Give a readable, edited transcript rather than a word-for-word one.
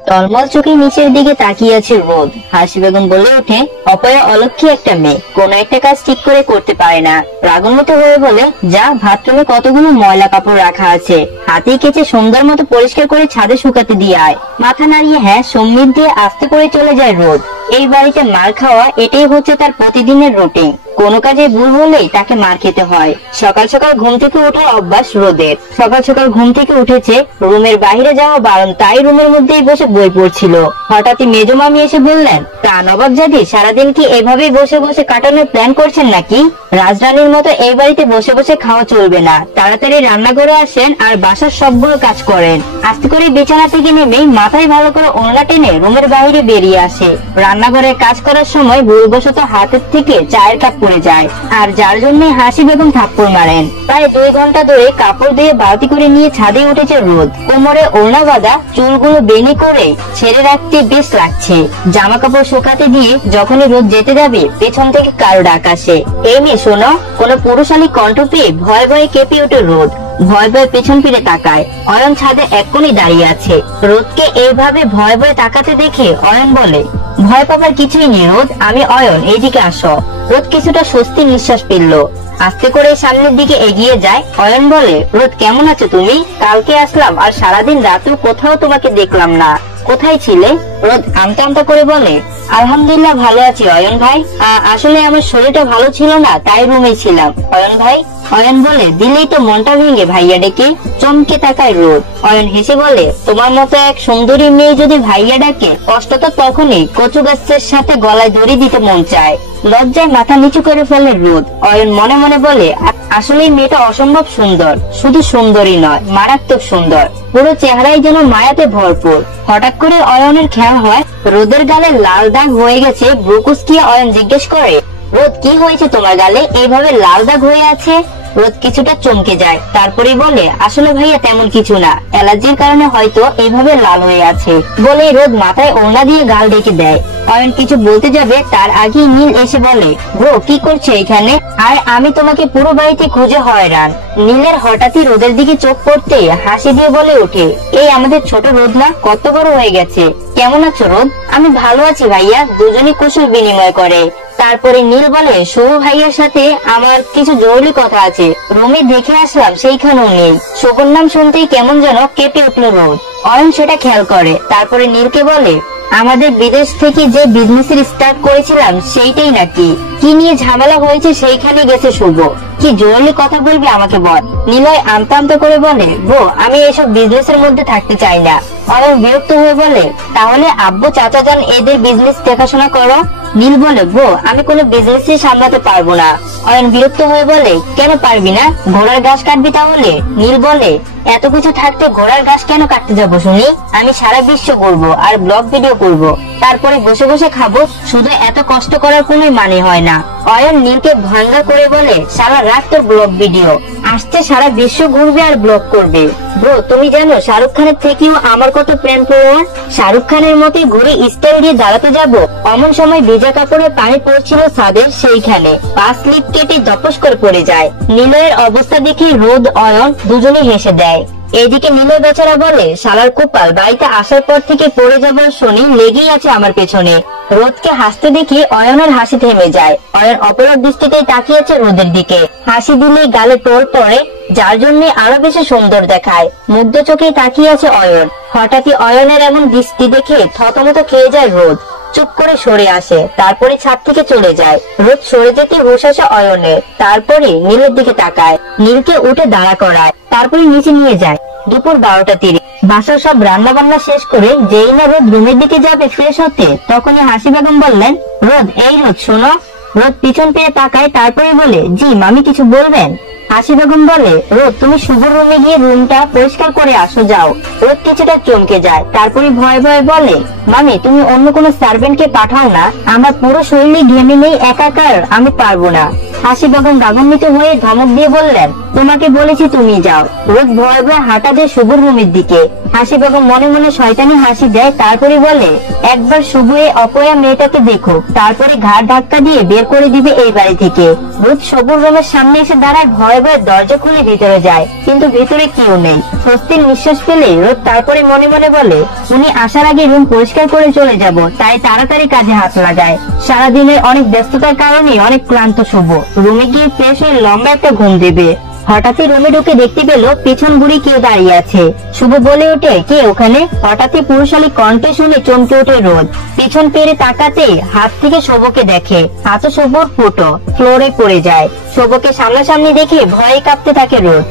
টলমল চোখে নিচের দিকে তাকিয়ে আছে রোদ। হাসি বেগম বলে ওঠে, অপয়া অলক্ষী একটা মেয়ে, কোন একটা কাজ ঠিক করে করতে পারে না। রাগান্বিত হয়ে বলে, যা, বাথরুমে কতগুলো ময়লা কাপড় রাখা আছে, হাতে কেচে সুন্দর মতো পরিষ্কার করে ছাদে শুকাতে দিয়ে আয়। মাথা নাড়িয়ে হ্যাঁ সম্মিত দিয়ে আস্তে করে চলে যায় রোদ। এই বাড়িতে মার খাওয়া এটাই হচ্ছে তার প্রতিদিনের রুটিন। কোনো কাজে ভুল হলেই তাকে মার খেতে হয়। সকাল সকাল ঘুম থেকে ওঠার অভ্যাস রোদের। সকাল সকাল ঘুম থেকে উঠেছে, রুমের বাইরে যাওয়া বারণ, তাই রুমের মধ্যেই বসে বই পড়ছিল। হঠাৎই মেজো মামি এসে বললেন, তা নবাব জাদি, সারাদিন কি এভাবেই বসে বসে কাটানোর প্ল্যান করছেন নাকি? রাজরানীর মতো এই বাড়িতে বসে বসে খাওয়া চলবে না, তাড়াতাড়ি রান্নাঘরে আসেন আর বাসার সবগুলো কাজ করেন। আস্তে করে বিছানা থেকে নেমেই মাথায় ভালো করে ওড়না টেনে রুমের বাইরে বেরিয়ে আসে। রান্নাঘরে কাজ করার সময় ভুলবশত হাতের থেকে চায়ের কাপ পড়ে যায়, আর যার জন্য হাসি বেগম থাপ্পড় মারেন। প্রায় 2 ঘন্টা ধরে কাপড় দিয়ে বালতি করে নিয়ে ছাদে উঠেছে রোদ। কোমরে ওড়না বাঁধা, চুলগুলো বেনি করে ছেড়ে রাখতে বেশ লাগছে। জামা কাপড় শুকাতে দিয়ে যখনই রোদ যেতে যাবে, পেছন থেকে কারো ডাক আসে, এই মেয়ে শোনো। কোন পুরুষালী কণ্ঠ পেয়ে ভয়ে ভয়ে কেঁপে ওঠে রোদ। ভয় ভয়ে পেছন ফিরে তাকায়, অয়ন ছাদে এক কোণে দাঁড়িয়ে আছে। রোদকে এইভাবে ভয় ভয়ে তাকাতে দেখে অয়ন বলে, ভয় পাবার কিছুই নেই রোদ, আমি অয়ন, এইদিকে আসো। রোদ কিছুটা স্বস্তি নিঃশ্বাস ফেলল, আস্তে করে সামনের দিকে এগিয়ে যায়। অয়ন বলে, রোদ কেমন আছো তুমি? কালকে আসলাম আর সারাদিন রাতেও কোথাও তোমাকে দেখলাম না, কোথায় ছিলে? রোদ আমতা আমতা করে বলে, আলহামদুলিল্লাহ ভালো আছি অয়ন ভাই, আসলে আমার শরীরটা ভালো ছিল না, তাই রুমে ছিলাম অয়ন ভাই। অয়ন বলে, দিলেই তো মনটা ভেঙে ভাইয়া ডেকে। চমকে তাকায় রোদ। অয়ন হেসে বলে, তোমার মতো এক সুন্দরী মেয়ে যদি ভাইয়া ডাকে, কষ্ট তো তখনই কচু গাছের সাথে গলায় দড়ি দিতে মন চায়। লজ্জায় মাথা নিচু করে ফেলে রোদ। অয়ন মনে মনে বলে, আসলে মেয়েটা অসম্ভব সুন্দর, শুধু সুন্দরী নয়, মারাত্মক সুন্দর, পুরো চেহারাই যেন মায়াতে ভরপুর। হঠাৎ করে অয়নের খেয়াল হয় রোদের গালে লাল দাগ হয়ে গেছে। ব্রুকুসকিয়া অয়ন জিজ্ঞেস করে, রোদ কি হয়েছে তোমার গালে, এইভাবে লাল দাগ হয়ে আছে? রোদ কিছুটা চমকে যায়, তারপরে বলে, আসলে ভাইয়া তেমন কিছু না, অ্যালার্জির কারণে হয়তো এইভাবে লাল হয়ে আছে। বলে রোদ মাথায় ওড়না দিয়ে গাল ঢেকে দেয়। অয়ন কিছু বলতে যাবে, তার আগেই নীল এসে বলে, ব্রো কি করছে এখানে? আর আমি তোমাকে পুরো বাড়িতে খুঁজে হয়রান। নীলের হঠাৎই রোদের দিকে চোখ পড়তে হাসি দিয়ে বলে ওঠে, এই আমাদের ছোট রোদ না, কত বড় হয়ে গেছে। কেমন আছো রোদ? আমি ভালো আছি ভাইয়া, দুজনে কুশল বিনিময় করে। তারপরে নীল বলে, শুভ ভাইয়ের সাথে আমার কিছু জরুরি কথা আছে, রুমে দেখে আসলাম সেইখানেও নেই। শুভর নাম শুনতেই কেমন যেন কেঁপে উঠল রোদ। অয়ন সেটা খেয়াল করে, তারপরে নীলকে বলে, আমাদের বিদেশ থেকে যে বিজনেসের স্টার্ট করেছিলাম সেইটাই নাকি? কি নিয়ে ঝামেলা হয়েছে সেইখানে গেছে শুভ, কি জরুরি কথা বলবি আমাকে বল। নিলয় আমতা আমতা করে বলে, ব্রো আমি এসব বিজনেসের মধ্যে থাকতে চাই না। অয়ন বিরক্ত হয়ে বলে, তাহলে আব্বু চাচা যান এদের বিজনেস দেখাশোনা করো। নীল বলে, ব্রো আমি কোনো বিজনেসই সামলাতে পারবো না। অয়ন বিরক্ত হয়ে বলে, কেন পারবি না? ঘোড়ার ঘাস কাটবি তাহলে? নীল বলে, এত কিছু থাকতে ঘোড়ার ঘাস কেন কাটতে যাবো শুনি? আমি সারা বিশ্ব ঘুরবো আর ব্লগ ভিডিও করব, তারপরে বসে বসে খাবো, শুধু এত কষ্ট করার কোনো মানে হয় না। অয়ন নীলকে ভাঙ্গা করে বলে, সারা রাত তোর ব্লগ ভিডিও, আসছে সারা বিশ্ব ঘুরবে আর ব্লগ করবে। ব্রো তুমি জানো শাহরুখ খানের থেকেও আমার কত প্রেম পড়ুয়া। শাহরুখ খানের মতোই ঘুরে স্টাইল দিয়ে দাঁড়াতে যাবো, অমন সময় ভেজা কাপড়ে পানি পড়ছিল ছাদের সেইখানে, পা স্লিপ কেটে দপস করে পড়ে যায়। নীলয়ের অবস্থা দেখে রোদ অয়ন দুজনে হেসে দেয়। এদিকে নীলয় বেচারা বলে, শালার কোপাল, বাড়িতে আসার পর থেকে পড়ে যাবার শনি লেগেই আছে আমার পেছনে। রোদকে হাসতে দেখে অয়নের হাসি থেমে যায়। অয়ন অপরাধ দৃষ্টিতে তাকিয়েছে রোদের দিকে, হাসি দিলে গালে টোল পড়ে, যার জন্য আরো বেশি সুন্দর দেখায়। মুগ্ধ চোখে তাকিয়ে আছে অয়ন। হঠাৎই অয়নের এমন দৃষ্টি দেখে থতমত খেয়ে যায় রোদ, চুপ করে সরে আসে, তারপরে ছাদ থেকে চলে যায়। রোদ সরে যেতে হুঁশ আসে অয়নের, তারপরে নীলের দিকে তাকায়, নীলকে উঠে দাঁড়া করায়, তারপরে নিচে নিয়ে যায়। দুপুর 12টা 30। বাসার সব রান্না বান্না শেষ করে যেই না রোদ রুমের দিকে যাবে ফ্রেশ হতে, তখনই হাসি বেগম বললেন, রোদ এই রোদ শোনো। রোদ পিছন পেয়ে তাকায়, তারপরে বলে, জি মামি কিছু বলবেন? হাসি বেগম বলে, রোদ তুমি শুভ রুমে গিয়ে রুমটা পরিষ্কার করে আসো যাও। রোদ কিছুটা চমকে যায়, তারপরে ভয়ে ভয়ে বলে, মামি তুমি অন্য কোনো সার্ভেন্টকে পাঠাও না, আমার পুরো শরীরে ঘেমে নেই একাকার, আমি পারবো না। হাসি বেগম রাগান্বিত হয়ে ধমক দিয়ে বললেন, তোমাকে বলেছি তুমি যাও। রোদ ভয়ে ভয়ে হাঁটা দেয় শুভর রুমের দিকে। হাসি বেগম মনে মনে শয়তানি হাসি দেয়, তারপরে বলে, একবার শুভ এই অপয়া মেয়েটাকে দেখো, তারপরে ঘাড় ধাক্কা দিয়ে বের করে দিবে এই বাড়ি থেকে। রোদ শুভর রুমের সামনে এসে দাঁড়ায় ভয়ে কয়েকবার দরজা খুলে ভিতরে যায়, কিন্তু ভিতরে কেউ নেই। স্বস্তির নিঃশ্বাস ফেলে রোদ তারপরে মনে মনে বলে, উনি আসার আগে রুম পরিষ্কার করে চলে যাব, তাই তাড়াতাড়ি কাজে হাত লাগায়। সারাদিনের অনেক ব্যস্ততার কারণে অনেক ক্লান্ত শুভ রুমে গিয়ে ফ্রেশ হয়ে লম্বা একটা ঘুম দেবে। হঠাৎই রুমে ঢুকে দেখতে পেল পেছন ঘুরে কেউ দাঁড়িয়ে আছে। শুভ বলে ওঠে, কে ওখানে? হঠাৎই পুরুষালী কণ্ঠে শুনে চমকে ওঠে রোদ। পিছন ফিরে তাকাতে হাত থেকে শুভকে দেখে। হাতে শুভর ফুটো ফ্লোরে পড়ে যায়। শুভকে সামনাসামনি দেখে ভয়ে কাঁপতে থাকে রোদ।